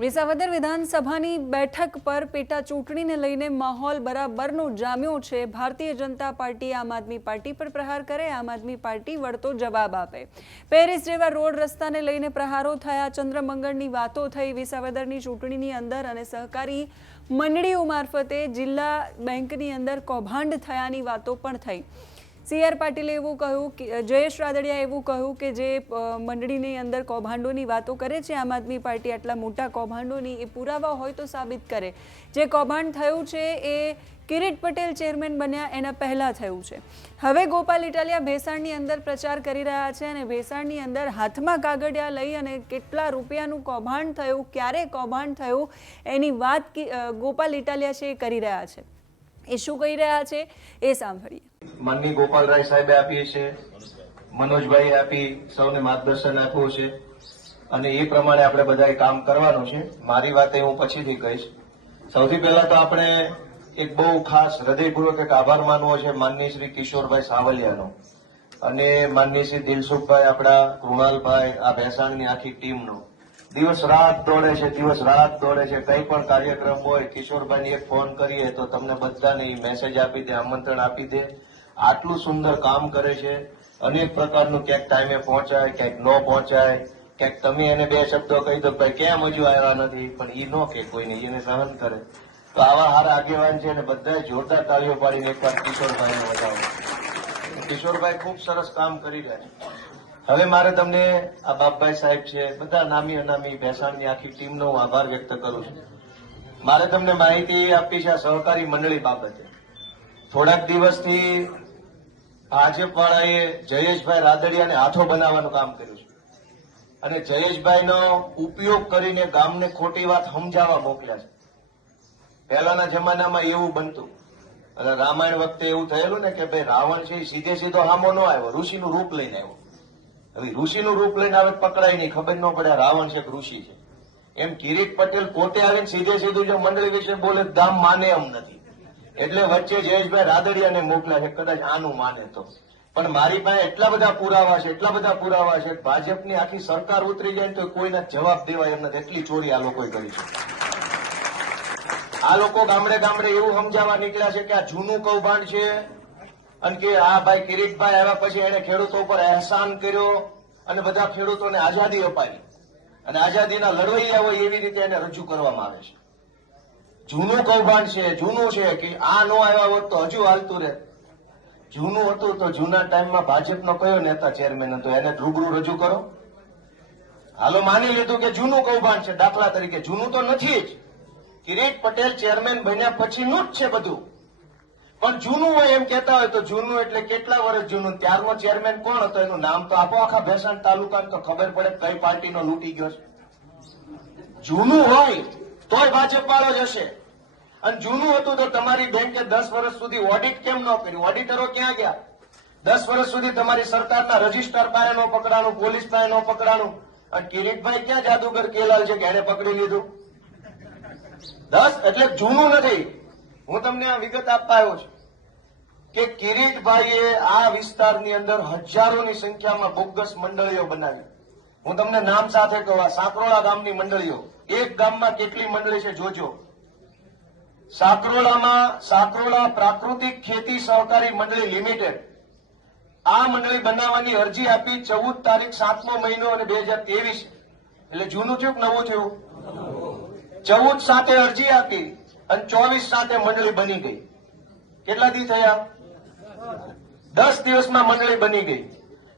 વિસાવદર વિધાનસભાની બેઠક પર પેટા ચૂંટણીને લઈને માહોલ બરાબરનો જામ્યો છે। ભારતીય જનતા પાર્ટી આમ આદમી પાર્ટી પર પ્રહાર કરે, આમ આદમી પાર્ટી વળતો જવાબ આપે। પેરિસ જેવા રોડ રસ્તાને લઈને પ્રહારો થયા, ચંદ્રમંગળની વાતો થઈ। વિસાવદરની ચૂંટણીની અંદર અને સહકારી મંડળીઓ મારફતે જિલ્લા બેંકની અંદર કૌભાંડ થયાની વાતો પણ થઈ। CR પાટીલે એવું કહ્યું કે જયેશ રાદડિયાએ એવું કહ્યું કે જે મંડળીની અંદર કૌભાંડોની વાતો કરે છે આમ આદમી પાર્ટી, આટલા મોટા કૌભાંડોની એ પુરાવા હોય તો સાબિત કરે। જે કૌભાંડ થયું છે એ કિરીટ પટેલ ચેરમેન બન્યા એના પહેલાં થયું છે। હવે ગોપાલ ઇટાલિયા ભેસાણની અંદર પ્રચાર કરી રહ્યા છે અને ભેસાણની અંદર હાથમાં કાગળિયા લઈ અને કેટલા રૂપિયાનું કૌભાંડ થયું, ક્યારે કૌભાંડ થયું એની વાત ગોપાલ ઇટાલિયા છે એ કરી રહ્યા છે। એ શું કહી રહ્યા છે એ સાંભળીએ। માનની ગોપાલરાય સાહેબે આપી છે, મનોજભાઈ આપી, સૌને માર્ગદર્શન આપ્યું છે અને એ પ્રમાણે આપણે બધાએ કામ કરવાનું છે। મારી વાત હું પછીથી કહીશ। સૌથી પહેલા તો આપણે એક બહુ ખાસ હૃદયપૂર્વક એક આભાર માનવો છે માનની શ્રી કિશોરભાઈ સાવલિયાનો અને માનની શ્રી દિલસુખભાઈ, આપણા કૃણાલભાઈ, આ ભેસાણની આખી ટીમનો। દિવસ રાત દોડે છે, દિવસ રાત દોડે છે। કંઈ પણ કાર્યક્રમ હોય કિશોરભાઈને એક ફોન કરીએ તો તમને બધાને મેસેજ આપી દે, આમંત્રણ આપી દે। આટલું સુંદર કામ કરે છે। અનેક પ્રકારનું ક્યાંક ટાઈમે પહોંચાય, ક્યાંક ન પહોંચાય, ક્યાંક તમે એને બે શબ્દો કહી દો ભાઈ કેમ હજુ આવ્યા નથી, પણ એ ન કે કોઈને, એને સહન કરે। તો આવા હારા આગેવાન છે અને બધાએ જોરદાર તાળીઓ પાડીને એકવાર કિશોરભાઈને વધાવો। કિશોરભાઈ ખૂબ સરસ કામ કરી રહ્યા છે। હવે મારે તમને આ બાપભાઈ સાહેબ છે, બધા નામી અનામી ભેસાણની આખી ટીમનો હું આભાર વ્યક્ત કરું છું। મારે તમને માહિતી આપી છે આ સહકારી મંડળી બાબતે। થોડાક દિવસથી ભાજપ વાળાએ જયેશભાઈ રાદડિયાને હાથો બનાવવાનું કામ કર્યું છે અને જયેશભાઈનો ઉપયોગ કરીને ગામને ખોટી વાત સમજાવવા મોકલ્યા છે। પહેલાના જમાનામાં એવું બનતું, એટલે રામાયણ વખતે એવું થયેલું ને કે ભાઈ રાવણ છે સીધે સીધો સામો ન આવ્યો, ઋષિનું રૂપ લઈને આવ્યો। હવે ઋષિનું રૂપ લઈને આવે પકડાય નહીં, ખબર ન પડે રાવણ છે કે ઋષિ છે। એમ કિરીટ પટેલ પોતે આવીને સીધે સીધું જો મંડળી વિશે બોલે ગામ માને એમ નથી, એટલે વચ્ચે જયેશભાઈ રાદડિયાને મોકલ્યા છે, કદાચ આનું માને તો। પણ મારી પાસે એટલા બધા પુરાવા છે, એટલા બધા પુરાવા છે, ભાજપની આખી સરકાર ઉતરી જાય તો કોઈના જવાબ દેવાય એમ નથી, એટલી ચોરી આ લોકોએ કરી છે। આ લોકો ગામડે ગામડે એવું સમજાવવા નીકળ્યા છે કે આ જૂનું કૌભાંડ છે અને કે આ ભાઈ કિરીટભાઈ આવ્યા પછી એને ખેડૂતો ઉપર અહેસાન કર્યો અને બધા ખેડૂતોને આઝાદી અપાવી અને આઝાદીના લડવૈયા હોય એવી રીતે એને રજૂ કરવામાં આવે છે। જૂનું કૌભાંડ છે, જૂનું છે કે આ નો આવ્યા હોત તો હજુ હાલતું રહે। જૂનું હતું તો જૂના ટાઈમમાં ભાજપનો કયો નેતા ચેરમેન હતો એને રૂબરૂ રજૂ કરો। હાલો માની લીધું કે જૂનું કૌભાંડ છે, દાખલા તરીકે જૂનું તો નથી જ, કિરીટ પટેલ ચેરમેન બન્યા પછીનું જ છે બધું, પણ જૂનું હોય એમ કહેતા હોય તો જૂનું એટલે કેટલા વર્ષ જૂનું, ત્યારનો ચેરમેન કોણ હતો એનું નામ તો આપો આખા ભેસાણ તાલુકાને તો ખબર પડે કઈ પાર્ટીનો લૂંટી ગયો છે। જૂનું હોય તોય ભાજપ વાળો જ હશે। અને જૂનું હતું તો તમારી બેંકે 10 વર્ષ સુધી ઓડિટ કેમ ન કર્યું, ઓડિટરો ક્યાં ગયા? 10 વર્ષ સુધી તમારી સરકારના રજીસ્ટર પાસે ન પકડાણું, પોલીસ પાસે ન પકડાણું, અને કિરીટભાઈ ક્યાં જાદુગર કેલાલ છે કે એને પકડી લીધું? 10 એટલે જૂનું નથી। હું તમને આ વિગત આપવા આવ્યો છું કે કિરીટભાઈએ આ વિસ્તારની અંદર હજારોની સંખ્યામાં બોગસ મંડળીઓ બનાવી। હું તમને નામ સાથે કહું, આ સાકરોળા ગામની મંડળીઓ, એક ગામમાં કેટલી મંડળી છે જોજો। સાકરોળા પ્રાકૃતિક ખેતી સહકારી મંડળી લિમિટેડ, આ મંડળી બનાવવાની અરજી આપી 14 તારીખ 7મો મહિનો અને 2023, એટલે જૂનું થયું કે નવું થયું? 14 સાથે અરજી આપી અને 24 સાથે મંડળી બની ગઈ। કેટલા દી થયા? 10 દિવસમાં મંડળી બની ગઈ।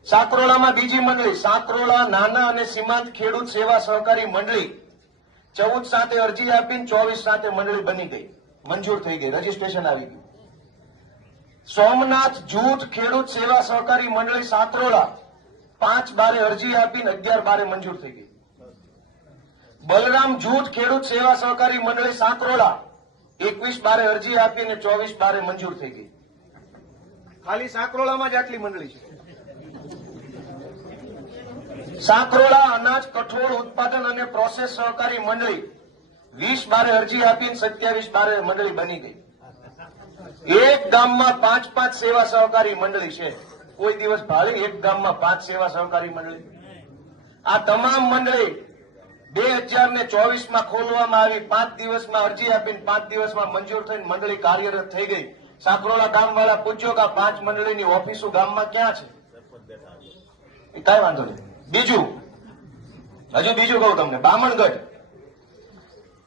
સાકરોળામાં બીજી મંડળી, સાકરોળા નાના અને સીમાંત ખેડૂત સેવા સહકારી મંડળી, 14 સાથે અરજી આપીને 24 સાથે મંડળી બની ગઈ, મંજૂર થઈ ગઈ, રજીસ્ટ્રેશન આવી ગયું। સોમનાથ જૂથ ખેડૂત સેવા સહકારી મંડળી સાકરોળા, 5/12 અરજી આપીને 11/12 મંજૂર થઈ ગઈ। બલરામ જૂથ ખેડૂત સેવા સહકારી મંડળી સાકરોળા, 21/12 અરજી આપીને 24/12 મંજૂર થઈ ગઈ। ખાલી સાકરોળામાં જ આટલી મંડળી છે। સાકરોળા અનાજ કઠોળ ઉત્પાદન અને પ્રોસેસ સહકારી મંડળી, 20/12 અરજી આપીને 27/12 મંડળી બની ગઈ। એક ગામમાં 5-5 સેવા સહકારી મંડળી છે, કોઈ દિવસ ભાળી એક ગામમાં 5 સેવા સહકારી મંડળી। આ તમામ મંડળી 2024માં ખોલવામાં આવી, 5 દિવસમાં અરજી આપીને 5 દિવસમાં મંજૂર થઈને મંડળી કાર્યરત થઈ ગઈ. સાકરોલા ગામવાળા પૂછ્યો કે 5 મંડળીની ઓફિસો ગામમાં ક્યાં છે? એ કાંઈ વાંધો નહીં. બીજું કહું તમને, બામણગઢ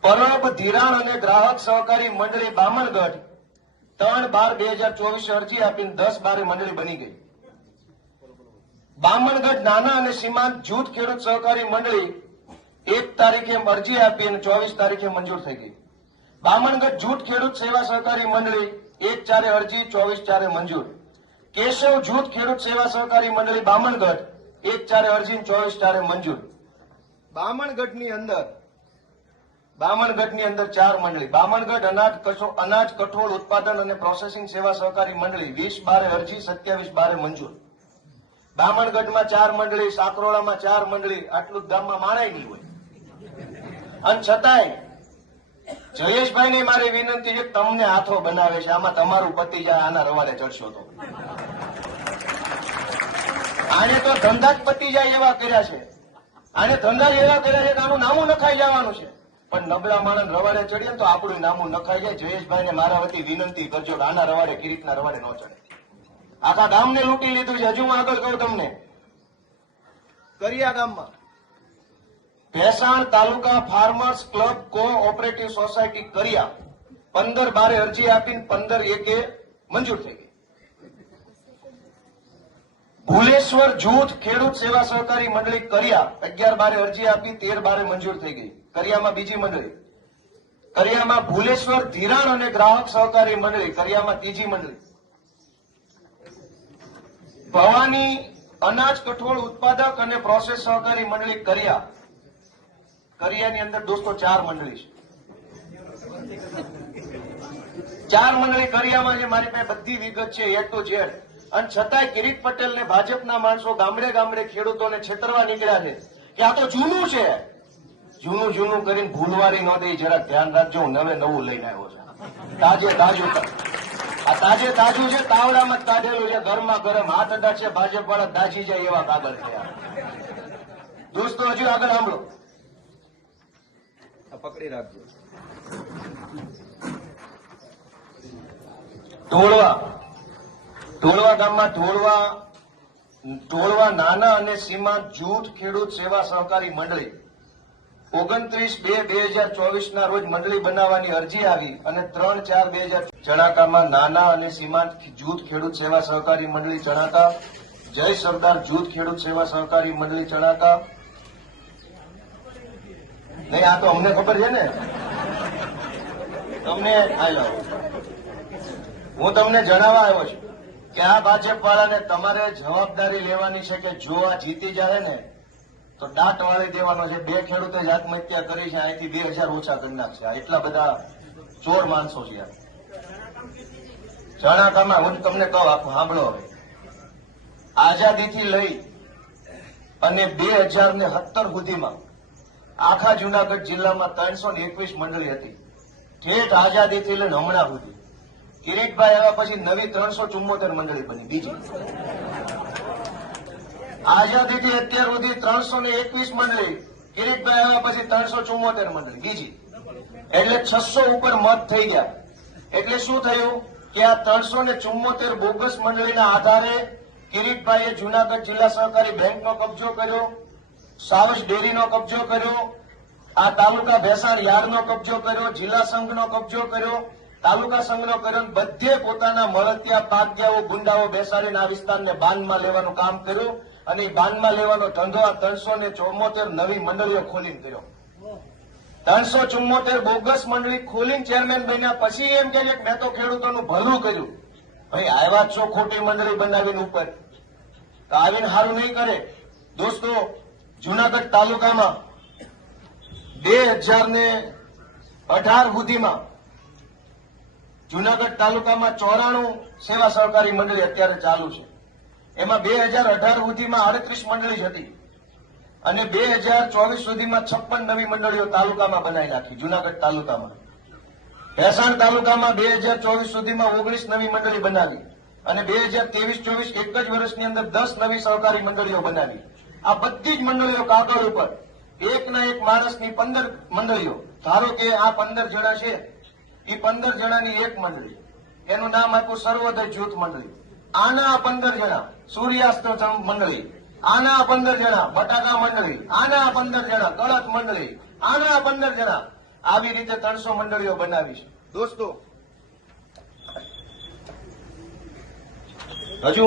પરબ ધિરાણ અને ગ્રાહક સહકારી મંડળી બામણગઢ 3/12/2024 અરજી આપીને 10/12 મંડળી બની ગઈ. બામણગઢ નાના અને સીમાંત જૂથ ખેડૂત સહકારી મંડળી 1 તારીખે અરજી આપી અને 24 તારીખે મંજૂર થઈ ગઈ. બામણગઢ જૂથ ખેડૂત સેવા સહકારી મંડળી 1/4 અરજી, 24/4 મંજૂર. કેશવ જૂથ ખેડૂત સેવા સહકારી મંડળી બામણગઢ 1/4 અરજી, 24/4 મંજૂર. બામણગઢની અંદર 4 મંડળી. બામણગઢ અનાજ કઠોળ ઉત્પાદન અને પ્રોસેસિંગ સેવા સહકારી મંડળી 20/12 અરજી, 27/12 મંજૂર. બામણગઢમાં 4 મંડળી, સાકરોળામાં 4 મંડળી, આટલું જ ગામમાં માણાય નહીં હોય. અને છતાંય જયેશભાઈને મારી વિનંતી છે, તમને હાથો બનાવે છે, આમાં તમારું પતિ જાય, આના રવાડે ચડશો તો આને તો ધંધા જ પતી જાય એવા કર્યા છે. આને ધંધા જ એવા કર્યા છે કે આનું નામું નખાઈ જવાનું છે. પણ નબળા માણસ રવાડે ચડીએ ને તો આપણું નામું નખાઈ જાય. જયેશભાઈને મારા વતી વિનંતી કરજો કે આના રવાડે કિરીટના રવાડે ન ચડે. આખા ગામને લૂંટી લીધું છે. હજુ હું આગળ કહું તમને, કરિયા ગામમાં ભેસાણ તાલુકા ફાર્મર્સ ક્લબ કોઓપરેટિવ સોસાયટી કરિયા 15/12 અરજી આપીને 15/1 મંજૂર થઈ ગઈ. ભુલેશ્વર જૂથ ખેડૂત સેવા સહકારી મંડળી કરિયા 11/12 અરજી આપી 13/12 મંજૂર થઈ ગઈ. કરિયામાં બીજી મંડળી. કરિયામાં ભુલેશ્વર ધિરાણ અને ગ્રાહક સહકારી મંડળી, કરિયામાં ત્રીજી મંડળી. ભવાની અનાજ કઠોળ ઉત્પાદક અને પ્રોસેસ સહકારી મંડળી કરિયા. કરિયાની અંદર દોસ્તો 4 મંડળી છે. 4 મંડળી કરિયામાં છે. મારી પાસે બધી વિગત છે, A to Z. અને છતાંય કિરીટ પટેલ ને ભાજપના માણસો ગામડે ગામડે ખેડૂતોને છેતરવા નીકળ્યા છે કે આ તો જૂનું છે. જૂનું કરીને ભૂલવારી ન દઈ, જરા ધ્યાન રાખજો. હું નવું લઈને આવ્યો છું. તાજે તાજું આ તાજું છે, તાવડામાં જ કાઢેલું છે, ગરમા ગરમ. હાથ અડાડશે ભાજપ વાળા દાજી જાય એવા કાગળ થયા. દોસ્તો હજુ આગળ સાંભળો, પકડી રાખજો. ઢોળવા ગામમાં ઢોળવા નાના અને સીમાંત જૂથ ખેડૂત સેવા સહકારી મંડળી 29/2/2024 ના રોજ મંડળી બનાવવાની અરજી આવી અને 3/4/2000 ચણાકામાં નાના અને સીમાંત જૂથ ખેડૂત સેવા સહકારી મંડળી ચણાકા, જય સરદાર જૂથ ખેડૂત સેવા સહકારી મંડળી ચણાકા. નહીં, આ તો અમને ખબર છે ને. હું તમને જણાવવા આવ્યો છું કે આ ભાજપ વાળાને તમારે જવાબદારી લેવાની છે કે જો આ જીતી જાય ને તો દાંત વાળી દેવાનો છે. 2 ખેડૂતે જ આત્મહત્યા કરી છે, અહીંથી 2000 ઓછા કરી નાખશે. એટલા બધા ચોર માણસો છે. ચણાકામાં હું તમને કહું, આપ સાંભળો હવે. આઝાદીથી લઈ અને 2017 સુધીમાં આખા જુનાગઢ જિલ્લામાં 321 મંડળી હતી. ઠેઠ આઝાદીથી લઈને હમણાં સુધી કિરીટભાઈ આવ્યા પછી નવી 374 મંડળી બની. બીજી આઝાદીથી અત્યાર સુધી 321 મંડળી, કિરીટભાઈ આવ્યા પછી 374 મંડળી બીજી. એટલે 600 ઉપર મત થઈ ગયા. એટલે શું થયું કે આ 374 બોગસ મંડળીના આધારે કિરીટભાઈએ જુનાગઢ જિલ્લા સહકારી બેંકનો કબજો કર્યો, સાવજ ડેરીનો કબજો કર્યો, આ તાલુકા ભેસાણ યાર્ડનો કબજો કર્યો, જિલ્લા સંઘનો કબજો કર્યો, તાલુકા સંઘનો કર્યો. બધે પોતાના મળતિયા પાગ્યાઓ ગુંડાઓ બેસાડીને આ વિસ્તારને બાનમાં લેવાનું કામ કર્યું. અને એ બાનમાં લેવાનો ધંધો આ 374 નવી મંડળીઓ ખોલીને કર્યો. 374 બોગસ મંડળી ખોલીને ચેરમેન બન્યા. પછી એમ કે મેં તો ખેડૂતોનું ભલું કર્યું. ભાઈ આવ્યા છો ખોટી મંડળી બનાવીને ઉપર, તો આવીને સારું નહીં કરે. દોસ્તો, જુનાગઢ તાલુકામાં 2018 સુધીમાં જુનાગઢ તાલુકામાં 94 સેવા સહકારી મંડળી અત્યારે ચાલુ છે. એમાં 2018 સુધીમાં 38 મંડળી જ હતી અને 2024 સુધીમાં 56 નવી મંડળીઓ તાલુકામાં બનાવી નાખી. જુનાગઢ તાલુકામાં ભેસાણ તાલુકામાં 2024 સુધીમાં 19 નવી મંડળી બનાવી અને 2023-24 એક જ વર્ષની અંદર 10 નવી સહકારી મંડળીઓ બનાવી. આ બધી જ મંડળીઓ કાગળ ઉપર એકના એક માણસની 15 મંડળીઓ, ધારો કે આ 15 જણા છે, એ 15 જણાની એક મંડળી, એનું નામ આપ્યું સર્વોદય જૂથ મંડળી. આના 15 જણા સૂર્યાસ્ત મંડળી, આના 15 જણા બટાકા મંડળી, આના 15 જણા કળશ મંડળી, આના 15 જણા, આવી રીતે 300 મંડળીઓ બનાવી છે. દોસ્તો હજુ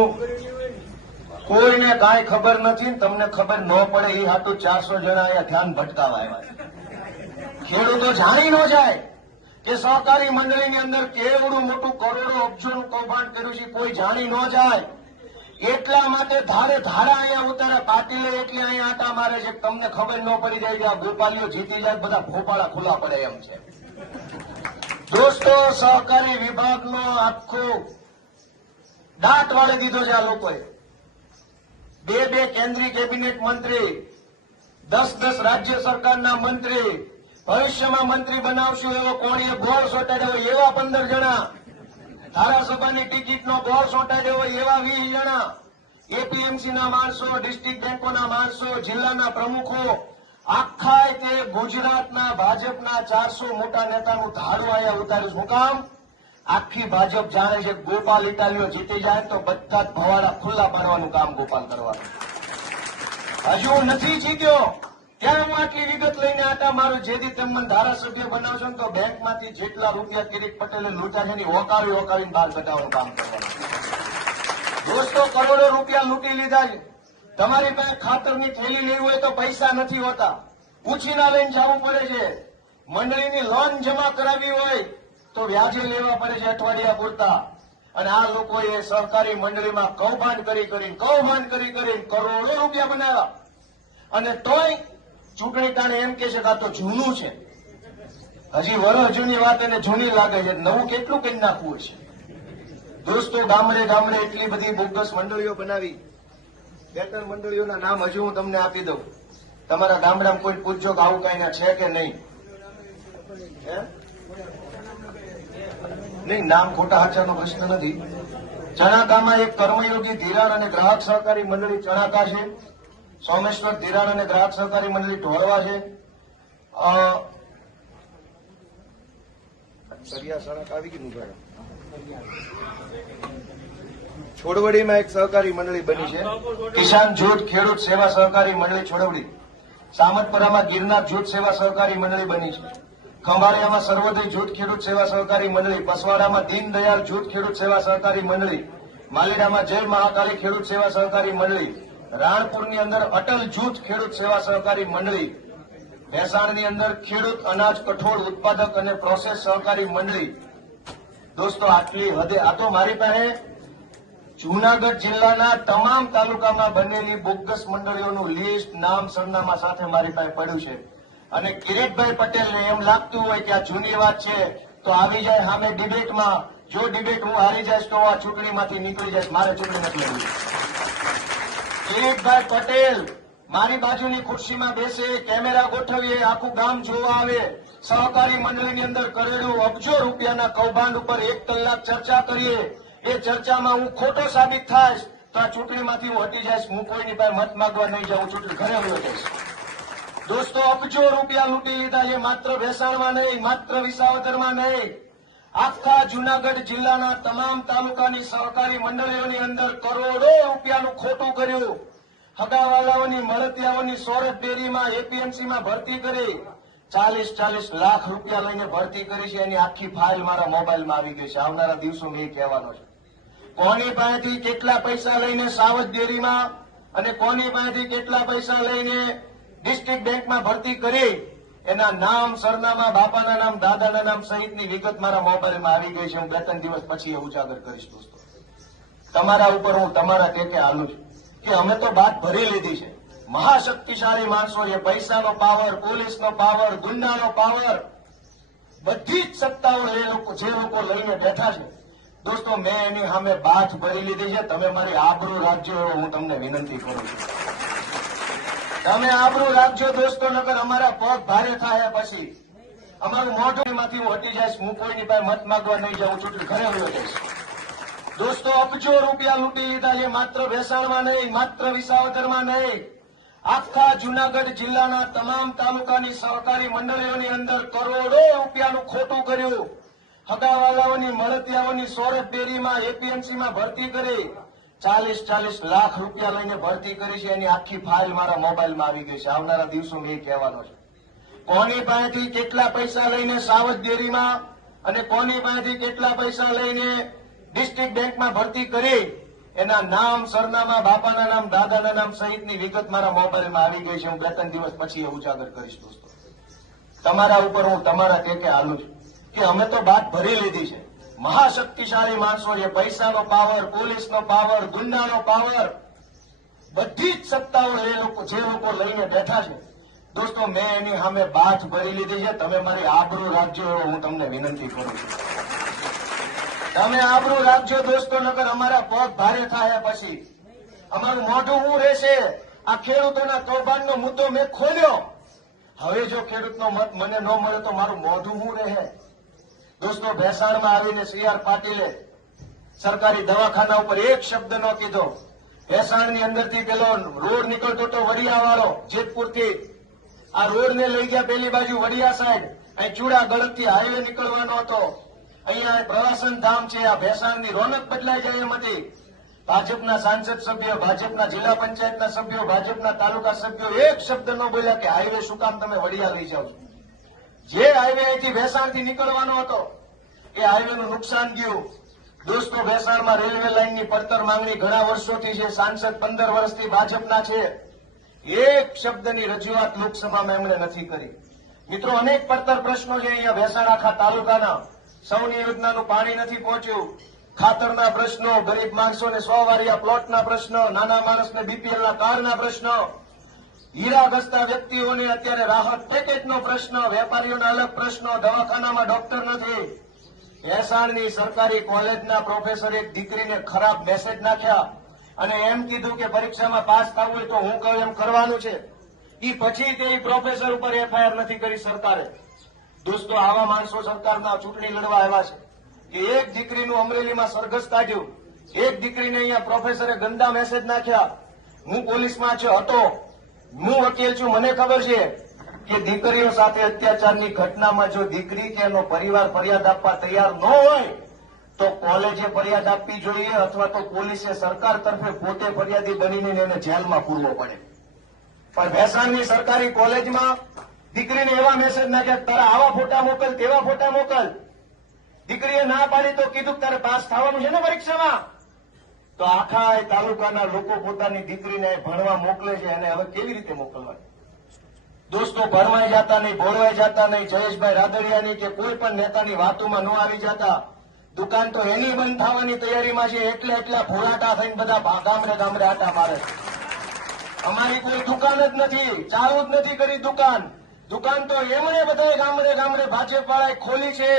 કોઈને કાંઈ ખબર નથી, તમને ખબર ન પડે એ હાટું 400 જણા અહીંયા ધ્યાન ભટકાવા આવ્યા છે. ખેડૂતો જાણી ન જાય કે સહકારી મંડળીની અંદર કેવડું મોટું કરોડો અબજોનું કૌભાંડ કર્યું છે, કોઈ જાણી ન જાય એટલા માટે ધારે ધારા અહીંયા ઉતારે. પાટીલે એટલે અહીંયા આટા મારે છે, તમને ખબર ન પડી જાય કે આ ગોપાલીઓ જીતી જાય, બધા ભોપાળા ખુલ્લા પડે એમ છે. દોસ્તો, સહકારી વિભાગનો આખો દાંત વાળી દીધો છે આ લોકોએ. બે કેન્દ્રીય કેબિનેટ મંત્રી, 10 રાજ્ય સરકારના મંત્રી, ભવિષ્યમાં મંત્રી બનાવશું એવો કોણીએ બોળ સોટાડ્યો હોય એવા 15 જણા, ધારાસભાની ટિકિટનો બોળ સોટાડ્યો હોય એવા 20 જણા, એપીએમસીના માણસો, ડિસ્ટ્રિક્ટ બેંકોના માણસો, જિલ્લાના પ્રમુખો, આખા તે ગુજરાતના ભાજપના 400 મોટા નેતાનું ધાડું અહીંયા ઉતાર્યું. શું કામ? આખી ભાજપ જાણે છે ગોપાલ ઇટાલીઓ જીતી જાય તો બધા જ ભવાડા ખુલ્લા પાડવાનું કામ ગોપાલ કરવાનું. હજુ નથી જીત્યો ત્યાં હું આટલી વિગત લઈને આટા મારું. જેથી તમને ધારાસભ્ય બનાવશો ને તો બેંકમાંથી જેટલા રૂપિયા કિરીટ પટેલે લૂંટ્યા છે એની ઓકાળીને બહાર કઢાવવાનું કામ કરવાનું. દોસ્તો, કરોડો રૂપિયા લૂંટી લીધા છે. તમારી પાસે ખાતરની થેલી લેવી હોય તો પૈસા નથી હોતા, ઉછીના લઈને જવું પડે છે. મંડળીની લોન જમા કરાવી હોય તો વ્યાજે લેવા પડે છે અઠવાડિયા પૂરતા. અને આ લોકોએ સહકારી મંડળીમાં કૌભાંડ કરી કરોડો રૂપિયા બનાવ્યા. અને તોય ચૂંટણી ટાણે એમ કે છે કે આ તો જૂનું છે. હજી વર્ષ જૂની વાત એને જૂની લાગે છે, નવું કેટલું કરી નાખવું છે. દોસ્તો, ગામડે ગામડે એટલી બધી બોગસ મંડળીઓ બનાવી. 2-3 મંડળીઓના નામ હજુ હું તમને આપી દઉં. તમારા ગામડામાં કોઈ પૂછજો કે આવું કઈ છે કે નહીં. નહીં, નામ ખોટા હાચાનો પ્રશ્ન નથી. ચણાકામાં એક કર્મયોગી ધિરાણ અને ગ્રાહક સહકારી મંડળી ચણાકા છે. સોમેશ્વર ધિરાણ અને ગ્રાહક સહકારી મંડળી ઢોરવા છે. છોડવડીમાં એક સહકારી મંડળી બની છે, કિસાન જૂથ ખેડૂત સેવા સહકારી મંડળી છોડવડી. સામતપરામાં ગિરનાર જૂથ સેવા સહકારી મંડળી બની છે. ખંભાળિયામાં સર્વોદય જૂથ ખેડૂત સેવા સહકારી મંડળી, પસવાડામાં દીનદયાળ જૂથ ખેડૂત સેવા સહકારી મંડળી, માલીડામાં જય મહાકાળી ખેડૂત સેવા સહકારી મંડળી, રાણપુરની અંદર અટલ જૂથ ખેડૂત સેવા સહકારી મંડળી, ભેસાણની અંદર ખેડૂત અનાજ કઠોળ ઉત્પાદક અને પ્રોસેસ સહકારી મંડળી. દોસ્તો, આટલી હદે આ તો મારી પાસે જૂનાગઢ જિલ્લાના તમામ તાલુકામાં બનેલી બોગસ મંડળીઓનું લિસ્ટ, નામ, સરનામા સાથે મારી પાસે પડ્યું છે. અને કિરીટભાઈ પટેલને એમ લાગતું હોય કે આ જૂની વાત છે તો આવી જાય સામે ડિબેટમાં. જો ડિબેટ હું હારી જઈશ તો આ ચૂંટણીમાંથી નીકળી જઈશ, મારે ચૂંટણી નથી લડવી. કિરીટભાઈ પટેલ મારી બાજુની ખુરશીમાં બેસે, કેમેરા ગોઠવીએ, આખું ગામ જોવા આવે, સહકારી મંડળીની અંદર કરેલું અબજો રૂપિયાના કૌભાંડ ઉપર 1 કલાક ચર્ચા કરીએ. એ ચર્ચામાં હું ખોટો સાબિત થાઈશ તો આ ચૂંટણીમાંથી હું હટી જઈશ. હું કોઈની પાસે મત માંગવા નહીં જાઉં, ચૂંટણી ઘરે વયો જઈશ. દોસ્તો, અબજો રૂપિયા લૂંટી લીધા છે. માત્ર ભેસાણમાં નહીં, માત્ર વિસાવદરમાં નહીં, આખા જૂનાગઢ જિલ્લાના તમામ તાલુકાની સહકારી મંડળીઓની અંદર કરોડો રૂપિયાનું ખોટું કર્યું. હગાવાલાઓની મળતિયાઓની સોરઠ ડેરીમાં, એપીએમસીમાં ભરતી કરી 40 લાખ રૂપિયા લઈને ભરતી કરી છે. એની આખી ફાઇલ મારા મોબાઈલમાં આવી ગઈ છે. આવનારા દિવસોમાં એ કહેવાનો છે. કોની પાસેથી કેટલા પૈસા લઈને સાવજ ડેરીમાં અને કોની પાસેથી કેટલા પૈસા લઈને ડિસ્ટ્રિક્ટ બેંકમાં ભરતી કરી, એના નામ, સરનામા, બાપાના નામ, દાદાના નામ સહિતની વિગત મારા મોબાઈલમાં આવી ગઈ છે. હું 2-3 દિવસ પછી એ ઉજાગર કરીશ. દોસ્તો, તમારા ઉપર હું તમારા ટેકે હાલું છું કે અમે તો બાત ભરી લીધી છે. મહાશક્તિશાળી માણસો છે. પૈસાનો પાવર, પોલીસનો પાવર, ગુંડાનો પાવર, બધી જ સત્તાઓ જે લોકો લઈને બેઠા છે. દોસ્તો, મેં એની સામે બાથ ભરી લીધી છે. તમે મારી આબરૂ રાખજો એવો હું તમને વિનંતી કરું છું. તમે આબરૂ રાખજો દોસ્તો, નકર અમારા પગ ભારે થાય. પછી અમારું મોઢુંમાંથી હું હટી જઈશ. હું કોઈની પાસે મત માંગવા નહીં જાઉં, ચૂંટણી ઘરે વયો જઈશ. દોસ્તો, અબજો રૂપિયા લૂંટી લીધા છે. માત્ર ભેસાણમાં નહીં, માત્ર વિસાવદરમાં નહીં, આખા જૂનાગઢ જિલ્લાના તમામ તાલુકાની સહકારી મંડળીઓની અંદર કરોડો રૂપિયાનું ખોટું કર્યું. હગાવાલાઓની મળતિયાઓની સોરઠ ડેરીમાં એપીએમસીમાં ભરતી કરી 40 લાખ રૂપિયા લઈને ભરતી કરી છે. એની આખી ફાઇલ મારા મોબાઈલમાં આવી ગઈ છે. આવનારા દિવસોમાં એ કહેવાનો છે. કોની પાસેથી કેટલા પૈસા લઈને સાવજ ડેરીમાં અને કોની પાસેથી કેટલા પૈસા લઈને ડિસ્ટ્રિક્ટ બેંકમાં ભરતી કરી, એના નામ, સરનામા, બાપાના નામ, દાદાના નામ સહિતની વિગત મારા મોબાઈલમાં આવી ગઈ છે. હું 2-3 દિવસ પછી એ ઉજાગર કરીશ. દોસ્તો, તમારા ઉપર હું તમારા ટેકે હાલું છું કે અમે તો બાત ભરી લીધી છે. મહાશક્તિશાળી માણસો છે. પૈસાનો પાવર, પોલીસનો પાવર, ગુંડાનો પાવર, બધી જ સત્તાઓ જે લોકો લઈને બેઠા છે. દોસ્તો, મેં એની સામે બાથ ભરી લીધી છે. તમે મારી આબરૂ રાખજો એવો હું તમને વિનંતી કરું છું. તમે આબરૂ રાખજો દોસ્તો, નકર અમારા પગ ભારે થાય. પછી અમારું મોઢું શું રહેશે? આ ખેડૂતોના કૌભાંડનો મુદ્દો મેં ખોલ્યો. હવે જો ખેડૂતનો મત મને ન મળે તો મારું મોઢું શું રહે? દોસ્તો, ભેસાણમાં આવીને CR પાટીલે સરકારી દવાખાના ઉપર એક શબ્દ ન કીધો. ભેસાણની અંદરથી પેલો રોડ નીકળતો હતો વડિયાવાળો, જેતપુરથી. આ રોડને લઈ ગયા પેલી બાજુ વડિયા સાઈડ. અહીં ચૂડા ગળતથી હાઈવે નીકળવાનો હતો. અહીંયા પ્રવાસન ધામ છે. આ ભેસાણની રોનક બદલાઈ જાય એમ હતી. ભાજપના સાંસદ સભ્યો, ભાજપના જિલ્લા પંચાયતના સભ્યો, ભાજપના તાલુકા સભ્યો એક શબ્દ ન બોલ્યા કે હાઈવે શું કામ તમે વડિયા લઈ જાઓ છો? જે હાઈવે અહીંથી ભેસાણથી નીકળવાનો હતો એ હાઈવેનું નુકસાન ગયું. દોસ્તો, ભેસાણમાં રેલવે લાઇનની પડતર માંગણી ઘણા વર્ષોથી છે. સાંસદ 15 વર્ષથી ભાજપના છે. એક શબ્દની રજૂઆત લોકસભામાં એમણે નથી કરી. મિત્રો, અનેક પડતર પ્રશ્નો છે અહીંયા ભેસાણ આખા તાલુકાના. સૌની યોજનાનું પાણી નથી પહોંચ્યું. ખાતરના પ્રશ્નો, ગરીબ માણસોને 100 વારિયા પ્લોટના પ્રશ્નો, નાના માણસને બીપીએલના કાર્ડના પ્રશ્નો, હીરા ઘસતા વ્યક્તિઓને અત્યારે રાહત પેકેજનો પ્રશ્ન, વેપારીઓના અલગ પ્રશ્નો, દવાખાનામાં ડોક્ટર નથી. ભેસાણની સરકારી કોલેજના પ્રોફેસર એક દીકરીને ખરાબ મેસેજ નાખ્યા અને એમ કીધું કે પરીક્ષામાં પાસ થવું હોય તો હું કહું એમ કરવાનું છે. એ પછી તે પ્રોફેસર ઉપર FIR નથી કરી સરકારે. દોસ્તો, આવા માણસો સરકારના ચૂંટણી લડવા આવ્યા છે કે એક દીકરીનું અમરેલીમાં સરઘસ કાઢ્યું, એક દીકરીને અહીંયા પ્રોફેસરે ગંદા મેસેજ નાખ્યા. હું પોલીસમાં હતો, હું વકીલ છું, મને ખબર છે કે દીકરીઓ સાથે અત્યાચારની ઘટનામાં જો દીકરી કે એનો પરિવાર ફરિયાદ આપવા તૈયાર ન હોય તો કોલેજે ફરિયાદ આપવી જોઈએ અથવા તો પોલીસે સરકાર તરફે પોતે ફરિયાદી બનીને એને જેલમાં પૂરવો પડે. પણ ભેસાણની સરકારી કોલેજમાં દીકરીને એવા મેસેજ નાખ્યા, તારા આવા ફોટા મોકલ, તેવા ફોટા મોકલ. દીકરીએ ના પાડી તો કીધું કે તારે પાસ થવાનું છે ને પરીક્ષામાં. તો આખા તાલુકાના લોકો પોતાની દીકરીને ભણવા મોકલે છે, એને હવે કેવી રીતે મોકલવાની? દોસ્તો, ભણવાઈ જતા નહીં, ભોળવાઈ જતા નહીં, જયેશભાઈ રાદડિયાની કે કોઈ પણ નેતાની વાતોમાં ન આવી જતા. દુકાન તો એની બંધ થવાની તૈયારીમાં છે. એટલા ભોળાટા થઈને બધા ગામડે આટા મારે. અમારી કોઈ દુકાન જ નથી, ચાલુ જ નથી કરી દુકાન. દુકાન તો એમણે બધા ગામડે ભાજપ વાળાએ ખોલી છે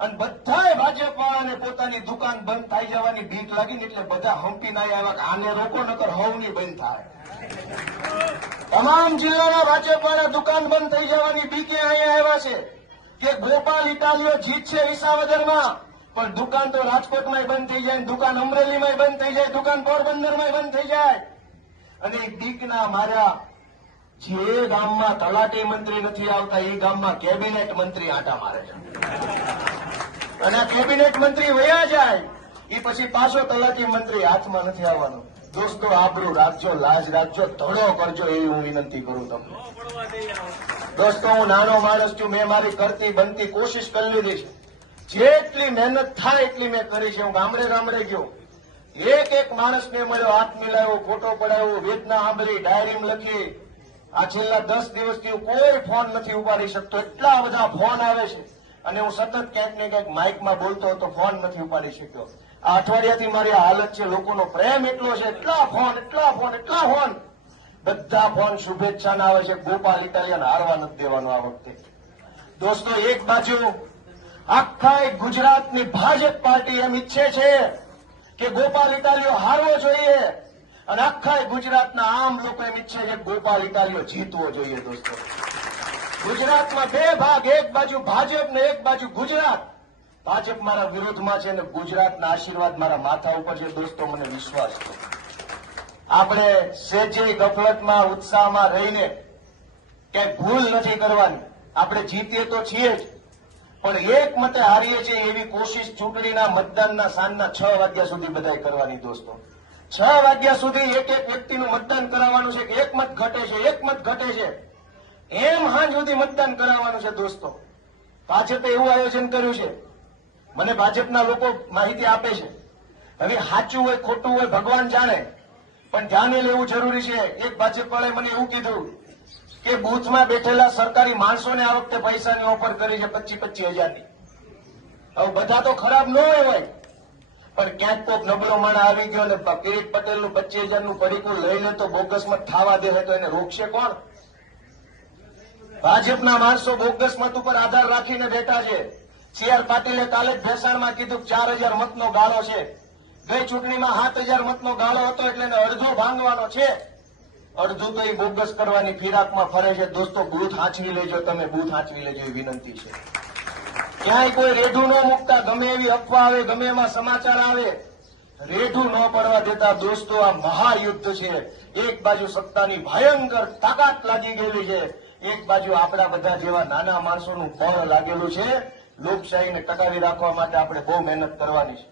અને બધાએ ભાજપ વાળાને પોતાની દુકાન બંધ થઈ જવાની બીક લાગી એટલે બધા હંપી ના આવ્યા કે આને રોકો નકર હવની બંધ થાય. તમામ જિલ્લાના ભાજપ વાળા દુકાન બંધ થઈ જવાની બીકે અહીંયા આવ્યા છે કે ગોપાલ ઇટાલીઓ જીત છે વિસાવદરમાં, પણ દુકાન તો રાજકોટમાં બંધ થઈ જાય, દુકાન અમરેલીમાં બંધ થઈ જાય, દુકાન પોરબંદરમાં બંધ થઈ જાય. અને બીકના માર્યા જે ગામમાં તલાટી મંત્રી નથી આવતા એ ગામમાં કેબિનેટ મંત્રી આંટા મારે છે. અને આ કેબિનેટ મંત્રી વયા જાય એ પછી પાછો તલાટી મંત્રી હાથમાં નથી આવવાનો. દોસ્તો, આબરૂ રાખજો, લાજ રાખજો, ધડો કરજો એવી હું વિનંતી કરું તમને. દોસ્તો, હું નાનો માણસ છું, મેં મારી કરતી બનતી કોશિશ કરી લીધી છે. જેટલી મહેનત થાય એટલી મેં કરી છે. હું ગામડે ગયો, એક માણસને મળ્યો, હાથ મિલાવ્યો, ફોટો પડાવ્યો, વેદના સાંભળી, ડાયરી લખી. આ છેલ્લા 10 દિવસથી હું કોઈ ફોન નથી ઉપાડી શકતો. એટલા બધા ફોન આવે છે અને હું સતત ક્યાંક ને ક્યાંક માઇકમાં બોલતો હતો, ફોન નથી ઉપાડી શક્યો. આ અઠવાડિયાથી મારી આ હાલત છે. લોકોનો પ્રેમ એટલો છે, એટલા ફોન. બધા ફોન શુભેચ્છાના આવે છે. ગોપાલ ઇટાલિયાને હારવા નથી દેવાનો આ વખતે. દોસ્તો, એક બાજુ આખા ગુજરાતની ભાજપ પાર્ટી એમ ઈચ્છે છે કે ગોપાલ ઇટાલિયો હારવો જોઈએ અને આખા ગુજરાતના આમ લોકો એમ ઈચ્છે છે કે ગોપાલ ઇટાલિયો જીતવો જોઈએ. દોસ્તો, ગુજરાતમાં બે ભાગ, એક બાજુ ભાજપ ને એક બાજુ ગુજરાત. ભાજપ મારા વિરોધમાં છે અને ગુજરાતના આશીર્વાદ મારા માથા ઉપર છે. દોસ્તો, મને વિશ્વાસ છે આપણે સેજે ગફલતમાં ઉત્સાહમાં રહીને ક્યાંય ભૂલ નથી કરવાની. આપણે જીતીએ તો છીએ જ, પણ એક મતે હારીએ છીએ એવી કોશિશ ચૂંટણીના મતદાનના સાંજના 6 વાગ્યા સુધી બધાય કરવાની દોસ્તો. 6 વાગ્યા સુધી એક એક વ્યક્તિનું મતદાન કરાવવાનું છે કે એક મત ઘટે છે, એક મત ઘટે છે, એમ હાંજ સુધી મતદાન કરાવવાનું છે દોસ્તો. ભાજપે એવું આયોજન કર્યું છે. મને ભાજપના લોકો માહિતી આપે છે. હવે સાચું હોય ખોટું હોય ભગવાન જાણે, પણ ધ્યાને લેવું જરૂરી છે. એક ભાજપવાળાએ મને એવું કીધું કે બૂથમાં બેઠેલા સરકારી માણસોને આ વખતે પૈસાની ઓફર કરી છે 25,000ની. હવે બધા તો ખરાબ ન હોય, પણ ક્યાંક કોક નબળો માણસ આવી ગયો ને કિરીટ પટેલનું 25,000નું પડીકું લઈ લે તો બોગસ મત થવા દે તો એને રોકશે કોણ? ભાજપના માણસો બોગસ મત ઉપર આધાર રાખીને બેઠા છે. CR પાટીલે કાલે જ ભેસાણમાં કીધું 4,000 મતનો ગાળો છે. ગઈ ચૂંટણીમાં 7,000 મતનો ગાળો હતો એટલે એને અડધો ભાંગવાનો છે. અડધું તો એ બોગસ કરવાની ફિરાકમાં ફરે છે દોસ્તો. બૂથ હાંચવી લેજો, તમે બૂથ હાંચવી લેજો એ વિનંતી છે. ક્યાંય કોઈ રેઢું ન મૂકતા. ગમે એવી અફવા આવે, ગમે એમાં સમાચાર આવે, રેઢું ન પડવા દેતા દોસ્તો. આ મહાયુદ્ધ છે. એક બાજુ સત્તાની ભયંકર તાકાત લાગી ગયેલી છે, એક બાજુ આપણા બધા જેવા નાના માણસોનું બળ લાગેલું છે. લોકશાહીને ટકાવી રાખવા માટે આપણે બહુ મહેનત કરવાની છે.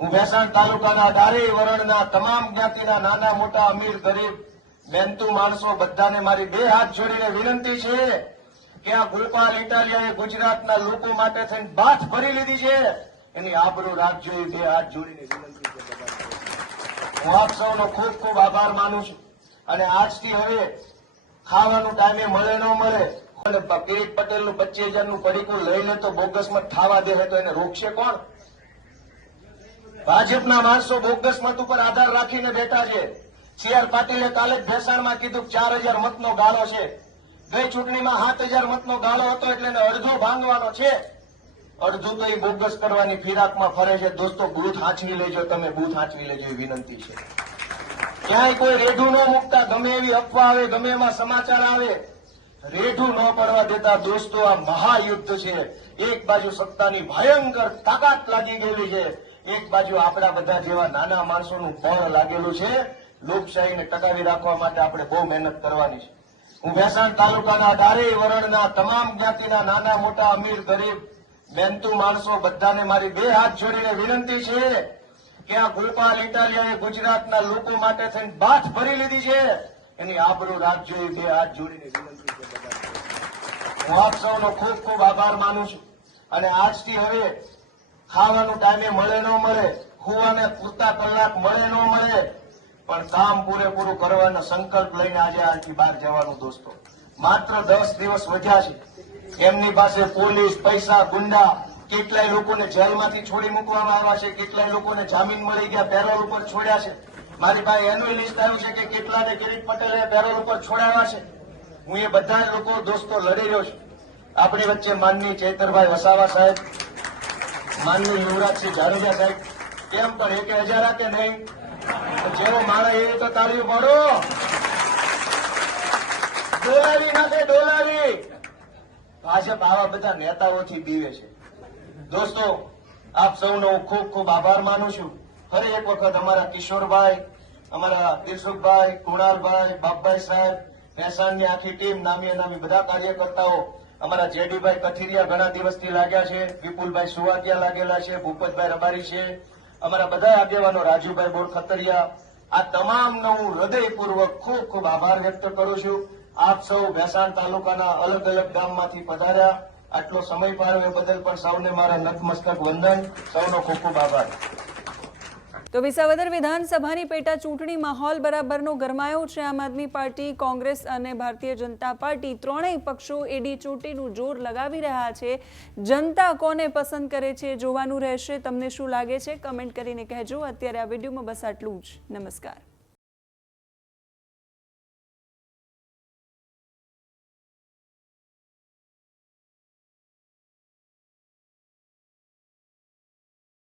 હું ભેસાણ તાલુકાના ડારેય વરણના તમામ જ્ઞાતિના નાના મોટા અમીર ગરીબ મહેનતુ માણસો બધાને મારી 2 હાથ જોડીને વિનંતી છે કે આ ગોપાલ ઇટાલિયાએ ગુજરાતના લોકો માટે થઈને બાથ ભરી લીધી છે, એની આબરૂ રાખજો. એ 2 હાથ જોડીને વિનંતી છે બધાને. હું આપ સૌનો ખૂબ ખૂબ આભાર માનું છું. અને આજથી હવે ખાવાનું ટાઈમે મળે ન મળે, અને કિરીટ પટેલનું 25,000નું પડીકું લઈ લે તો બોગસ મત થવા દે તો એને રોકશે કોણ? ભાજપના માણસો બોગસ મત ઉપર આધાર રાખીને બેઠા છે. CR પાટીલે કાલે જ ભેસાણમાં કીધું 4,000 મતનો ગાળો છે. ગઈ ચૂંટણીમાં 7,000 મતનો ગાળો હતો એટલે એને અડધો ભાંગવાનો છે. અડધું તો એ બોગસ કરવાની ફિરાકમાં ફરે છે દોસ્તો. બૂથ હાંચવી લેજો, તમે બૂથ હાંચવી લેજો એ વિનંતી છે. ક્યાંય કોઈ રેઢું ન મૂકતા. ગમે એવી અફવા આવે, ગમે એમાં સમાચાર આવે, રેઢું ન પડવા દેતા દોસ્તો. આ મહાયુદ્ધ છે. એક બાજુ સત્તાની ભયંકર તાકાત લાગી ગયેલી છે, એક બાજુ આપણા બધા જેવા નાના માણસોનું બળ લાગેલું છે. લોકશાહીને ટકાવી રાખવા માટે આપણે બહુ મહેનત કરવાની છે. હું ભેસાણ તાલુકાના ડારેય વરણના તમામ જ્ઞાતિના નાના મોટા અમીર ગરીબ મહેનતુ માણસો બધાને મારી 2 હાથ જોડીને વિનંતી છે કે આ ગોપાલ ઇટાલિયાએ ગુજરાતના લોકો માટે થઈને બાથ ભરી લીધી છે, એની આબરૂ રાખજો. એ 2 હાથ જોડીને વિનંતી છે બધાને. હું આપ સૌનો ખૂબ ખૂબ આભાર માનું છું. અને આજથી હવે ખાવાનું ટાઈમે મળે ન મળે, ખુવાને પૂરતા કલાક મળે ન મળે, પણ કામ પૂરેપૂરું કરવાનો સંકલ્પ લઈને આજે આથી બહાર જવાનું દોસ્તો. માત્ર 10 દિવસ વધ્યા છે. એમની પાસે પોલીસ, પૈસા, ગુંડા, કેટલાય લોકોને જેલમાંથી છોડી મૂકવામાં આવ્યા છે, કેટલાય લોકોને જામીન મળી ગયા, પેરોલ ઉપર છોડ્યા છે. મારી પાસે એનું લિસ્ટ આવ્યું છે કે કેટલાને કિરીટ પટેલે પેરોલ ઉપર છોડાવ્યા છે. હું એ બધા લોકો દોસ્તો લડી રહ્યો છું. આપણી વચ્ચે માનની ચૈતરભાઈ વસાવા સાહેબ, માનની યુવરાજસિંહ જાડેજા સાહેબ, કેમ પણ 1,000 આપે નહીં? જેવો માણસ એવી તો તાળીઓ પાડો. ડોલાવી નાખે, ડોલાવી. ભાજપ આવા બધા નેતાઓથી બીવે છે દોસ્તો. આપ સૌનો હું ખૂબ ખૂબ આભાર માનું છું. ફરી એક વખત અમારા કિશોરભાઈ, અમારા દિલસુખભાઈ, કુણાલભાઈ, બાપભાઈ સાહેબ, ભેસાણની આખી ટીમ, નામી અનામી બધા કાર્યકર્તાઓ, અમારા જેડીભાઈ કથિરિયા ઘણા દિવસથી લાગ્યા છે, વિપુલભાઈ સુવાગિયા લાગેલા છે, ભૂપતભાઈ રબારી છે, અમારા બધા આગેવાનો, રાજુભાઈ બોરખતરિયા, આ તમામનો હું હૃદયપૂર્વક ખૂબ ખૂબ આભાર વ્યક્ત કરું છું. આપ સૌ ભેસાણ તાલુકાના અલગ અલગ ગામમાંથી પધાર્યા, આટલો સમય ફાળવ્યો બદલ પણ સૌને મારા નતમસ્તક વંદન. સૌનો ખૂબ ખૂબ આભાર. તો વિસાવદર વિધાનસભાની પેટા ચૂંટણી માહોલ બરાબરનો ગરમાયો છે. આમ આદમી પાર્ટી, કોંગ્રેસ અને ભારતીય જનતા પાર્ટી ત્રણેય પક્ષો એડી ચોટીનું જોર લગાવી રહ્યા છે. જનતા કોને પસંદ કરે છે જોવાનું રહેશે. તમને શું લાગે છે કમેન્ટ કરીને કહેજો. અત્યારે આ વિડીયોમાં બસ આટલું જ. નમસ્કાર.